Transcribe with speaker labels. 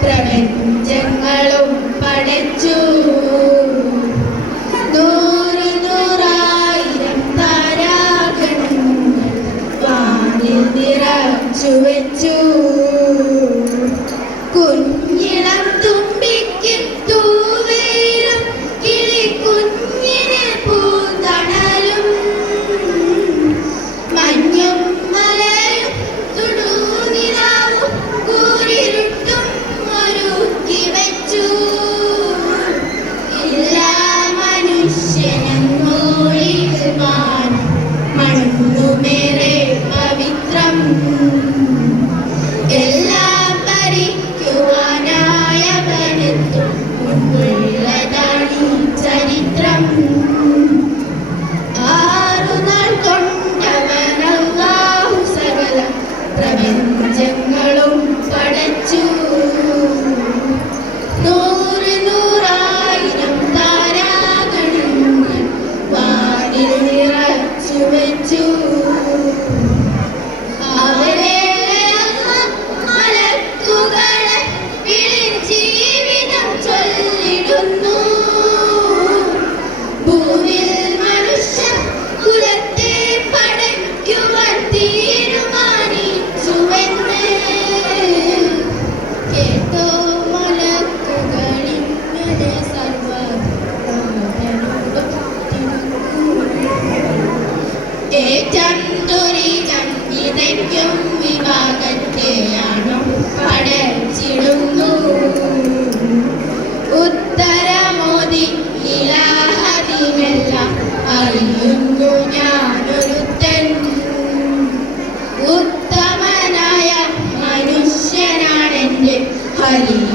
Speaker 1: പ്രപഞ്ചങ്ങളും പടച്ചു നൂറ് നൂറായിരം താരാഗണങ്ങൾ വാനിൽ നിറച്ചു വെച്ചു കുഞ്ഞു জন্য Україні.